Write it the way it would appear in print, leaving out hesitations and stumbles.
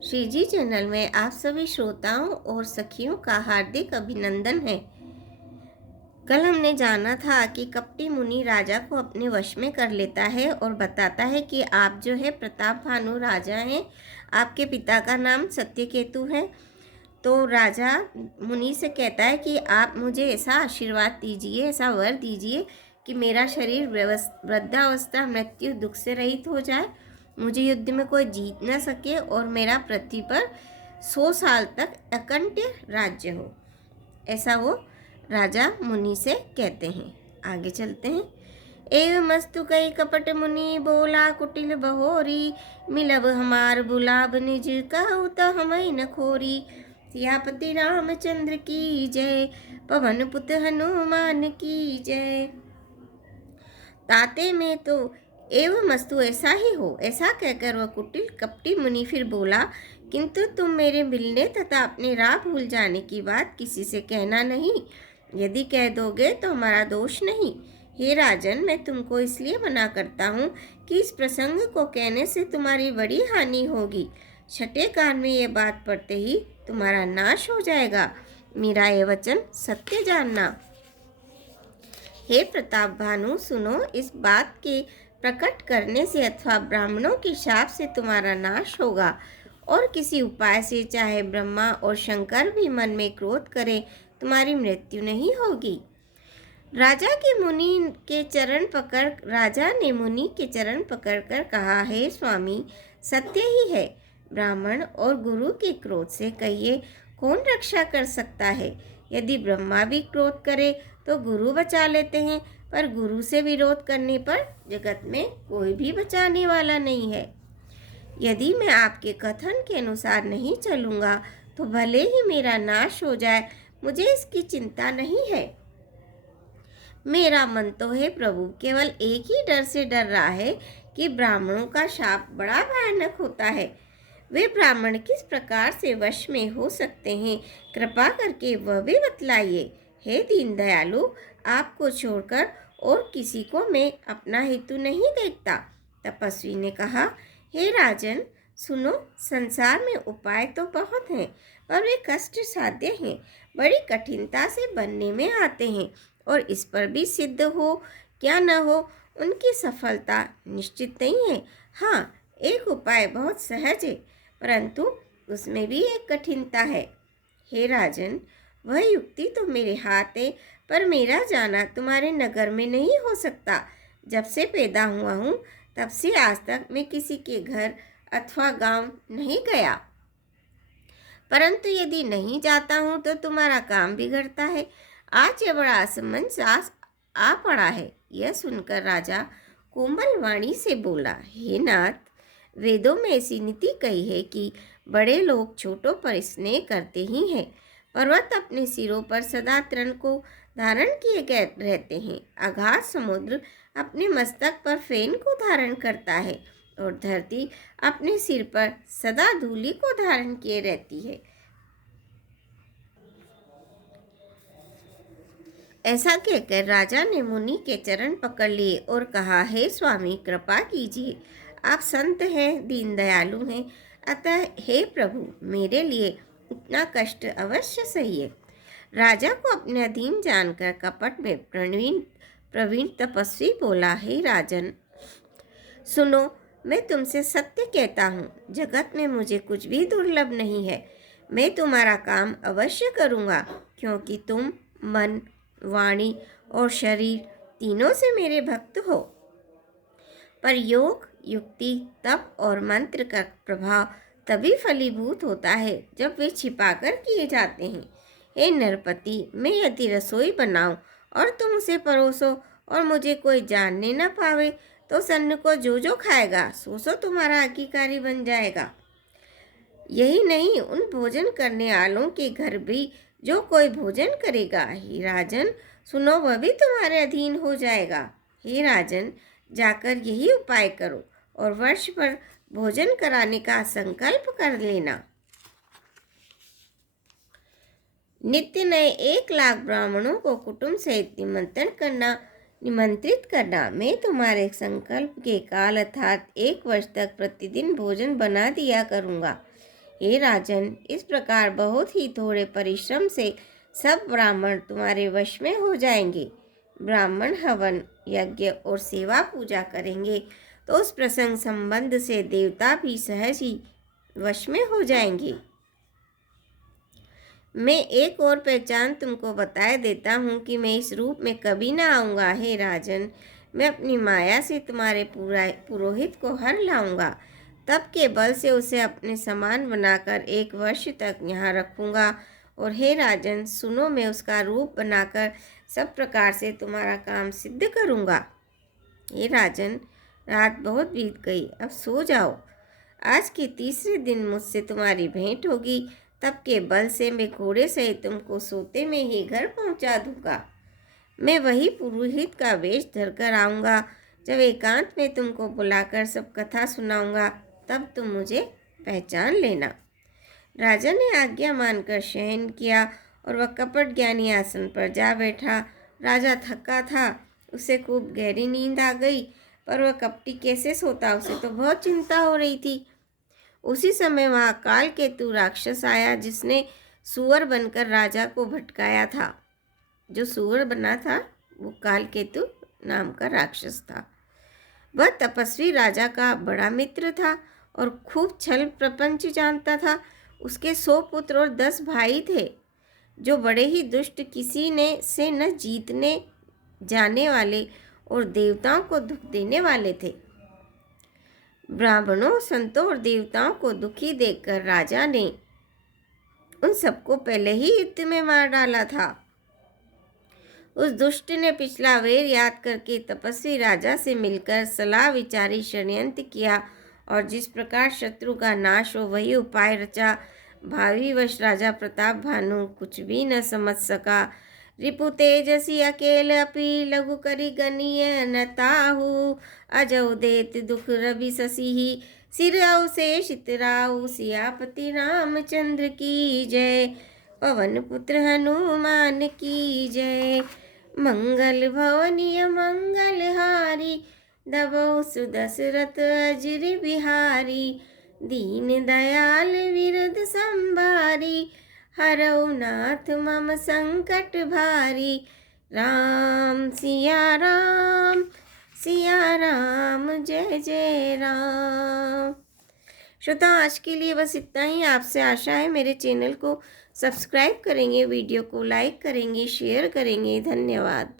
श्री जी channel में आप सभी श्रोताओं और सखियों का हार्दिक अभिनंदन है। कल हमने जाना था कि कपटी मुनि राजा को अपने वश में कर लेता है और बताता है कि आप जो है प्रताप भानु राजा हैं, आपके पिता का नाम सत्यकेतु है। तो राजा मुनि से कहता है कि आप मुझे ऐसा आशीर्वाद दीजिए, ऐसा वर दीजिए कि मेरा शरीर वृद्धावस्था मृत्यु दुख से रहित हो जाए, मुझे युद्ध में कोई जीत न सके और मेरा पृथ्वी पर 100 साल तक अकंट्य राज्य हो। ऐसा वो राजा मुनि से कहते हैं। आगे चलते हैं। एवमस्तु कई कपट मुनि बोला कुटिल बहोरी, मिलब हमार बुलाब निज कहु तो हमई न खोरी। सियापति रामचंद्र की जय, पवन पुत हनुमान की जय। ताते में तो एवमस्तु ऐसा ही हो, ऐसा कहकर वह कुटिल कपटी मुनि फिर बोला, किंतु तुम मेरे मिलने तथा अपने राह भूल जाने की बात किसी से कहना नहीं। यदि कह दोगे तो हमारा दोष नहीं। हे राजन, मैं तुमको इसलिए मना करता हूँ कि इस प्रसंग को कहने से तुम्हारी बड़ी हानि होगी। छठे कान में ये बात पड़ते ही तुम्हारा नाश हो जाएगा। मेरा ये वचन सत्य जानना। हे प्रताप भानु, सुनो, इस बात के प्रकट करने से अथवा ब्राह्मणों के शाप से तुम्हारा नाश होगा, और किसी उपाय से चाहे ब्रह्मा और शंकर भी मन में क्रोध करे तुम्हारी मृत्यु नहीं होगी। राजा ने मुनि के चरण पकड़कर कहा, हे स्वामी, सत्य ही है। ब्राह्मण और गुरु के क्रोध से कहिए कौन रक्षा कर सकता है। यदि ब्रह्मा भी क्रोध करे तो गुरु बचा लेते हैं, पर गुरु से विरोध करने पर जगत में कोई भी बचाने वाला नहीं है। यदि मैं आपके कथन के अनुसार नहीं चलूँगा तो भले ही मेरा नाश हो जाए, मुझे इसकी चिंता नहीं है। मेरा मन तो है प्रभु केवल एक ही डर से डर रहा है कि ब्राह्मणों का शाप बड़ा भयानक होता है। वे ब्राह्मण किस प्रकार से वश में हो सकते हैं, कृपा करके वह भी बतलाइए। हे दीन दयालु, आपको छोड़कर और किसी को मैं अपना हेतु नहीं देखता। तपस्वी ने कहा, हे राजन, सुनो, संसार में उपाय तो बहुत हैं, पर वे कष्ट साध्य हैं, बड़ी कठिनता से बनने में आते हैं, और इस पर भी सिद्ध हो क्या न हो, उनकी सफलता निश्चित नहीं है। हाँ, एक उपाय बहुत सहज है, परंतु उसमें भी एक कठिनता है। हे राजन, वह युक्ति तो मेरे हाथ है, पर मेरा जाना तुम्हारे नगर में नहीं हो सकता। जब से पैदा हुआ हूँ तब से आज तक मैं किसी के घर अथवा गांव नहीं गया, परंतु यदि नहीं जाता हूँ तो तुम्हारा काम बिगड़ता है। आज यह बड़ा असमंजस आ पड़ा है। यह सुनकर राजा कोमल वाणी से बोला, हे नाथ, वेदों में ऐसी नीति कही है कि बड़े लोग छोटों पर स्नेह करते ही हैं। पर्वत अपने सिरों पर सदा तृण को धारण किए गए रहते हैं, अगाध समुद्र अपने मस्तक पर फेन को धारण करता है, और धरती अपने सिर पर सदा धूलि को धारण किए रहती है। ऐसा कहकर राजा ने मुनि के चरण पकड़ लिए और कहा, हे स्वामी, कृपा कीजिए, आप संत हैं, दीन दयालु हैं, अतः हे प्रभु, मेरे लिए इतना कष्ट अवश्य सहिए। राजा को अपने अधीन जानकर कपट में प्रवीण तपस्वी बोला, हे राजन, सुनो, मैं तुमसे सत्य कहता हूँ, जगत में मुझे कुछ भी दुर्लभ नहीं है। मैं तुम्हारा काम अवश्य करूँगा, क्योंकि तुम मन, वाणी और शरीर तीनों से मेरे भक्त हो। पर योग, युक्ति, तप और मंत्र का प्रभाव तभी फलीभूत होता है जब वे छिपाकर किए जाते हैं। हे नरपति, मैं यदि रसोई बनाऊं और तुम उसे परोसो और मुझे कोई जानने न पावे, तो सन्न को जो खाएगा सो तुम्हारा अधिकारी बन जाएगा। यही नहीं, उन भोजन करने वालों के घर भी जो कोई भोजन करेगा, हे राजन, सुनो, वह भी तुम्हारे अधीन हो जाएगा। हे राजन, जाकर यही उपाय करो और वर्ष भर भोजन कराने का संकल्प कर लेना। नित्य नए 1,00,000 ब्राह्मणों को कुटुंब सहित निमंत्रित करना। मैं तुम्हारे संकल्प के काल अर्थात 1 वर्ष तक प्रतिदिन भोजन बना दिया करूँगा। हे राजन, इस प्रकार बहुत ही थोड़े परिश्रम से सब ब्राह्मण तुम्हारे वश में हो जाएंगे। ब्राह्मण हवन यज्ञ और सेवा पूजा करेंगे तो उस प्रसंग संबंध से देवता भी सहज ही वश में हो जाएंगे। मैं एक और पहचान तुमको बताए देता हूँ कि मैं इस रूप में कभी ना आऊँगा। हे राजन, मैं अपनी माया से तुम्हारे पुरोहित को हर लाऊंगा। तप के बल से उसे अपने समान बनाकर 1 वर्ष तक यहाँ रखूँगा। और हे राजन सुनो, मैं उसका रूप बनाकर सब प्रकार से तुम्हारा काम सिद्ध करूँगा। हे राजन, रात बहुत बीत गई, अब सो जाओ। आज के तीसरे दिन मुझसे तुम्हारी भेंट होगी। तब के बल से मैं घोड़े सहित तुमको सोते में ही घर पहुंचा दूंगा। मैं वही पुरोहित का वेश धरकर आऊँगा। जब एकांत में तुमको बुलाकर सब कथा सुनाऊंगा तब तुम मुझे पहचान लेना। राजा ने आज्ञा मानकर शयन किया और वह कपट ज्ञानी आसन पर जा बैठा। राजा थका था, उसे खूब गहरी नींद आ गई, पर वह कपटी कैसे सोता, उसे तो बहुत चिंता हो रही थी। उसी समय वहाँ कालकेतु राक्षस आया, जिसने सुअर बनकर राजा को भटकाया था। जो सुअर बना था वो कालकेतु नाम का राक्षस था। वह तपस्वी राजा का बड़ा मित्र था और खूब छल प्रपंच जानता था। उसके 100 पुत्र और 10 भाई थे, जो बड़े ही दुष्ट, किसी ने से न जीतने जाने वाले और देवताओं को दुख देने वाले थे। ब्राह्मणों, संतों और देवताओं को दुखी देखकर राजा ने उन सबको पहले ही युद्ध में मार डाला था। उस दुष्ट ने पिछला वैर याद करके तपस्वी राजा से मिलकर सलाह विचारी षड्यंत्र किया और जिस प्रकार शत्रु का नाश हो वही उपाय रचा। भावी वश राजा प्रताप भानु कुछ भी न समझ सका। रिपु तेजसी अकेल अपि लघु करी गनीय न ताहु। अजौ देत दुख रवि शशि सिर अवशेषित राहु। सियापति रामचंद्र की जय, पवन पुत्र हनुमान की जय। मंगल भवनीय मंगलहारी, दबौ सुदशरथ अजर बिहारी। दीन दयाल विरद संभारी, हरौ नाथ मम संकट भारी। राम सिया राम, सिया राम, जय जय राम। श्रोता, आज के लिए बस इतना ही। आपसे आशा है मेरे चैनल को सब्सक्राइब करेंगे, वीडियो को लाइक करेंगे, शेयर करेंगे। धन्यवाद।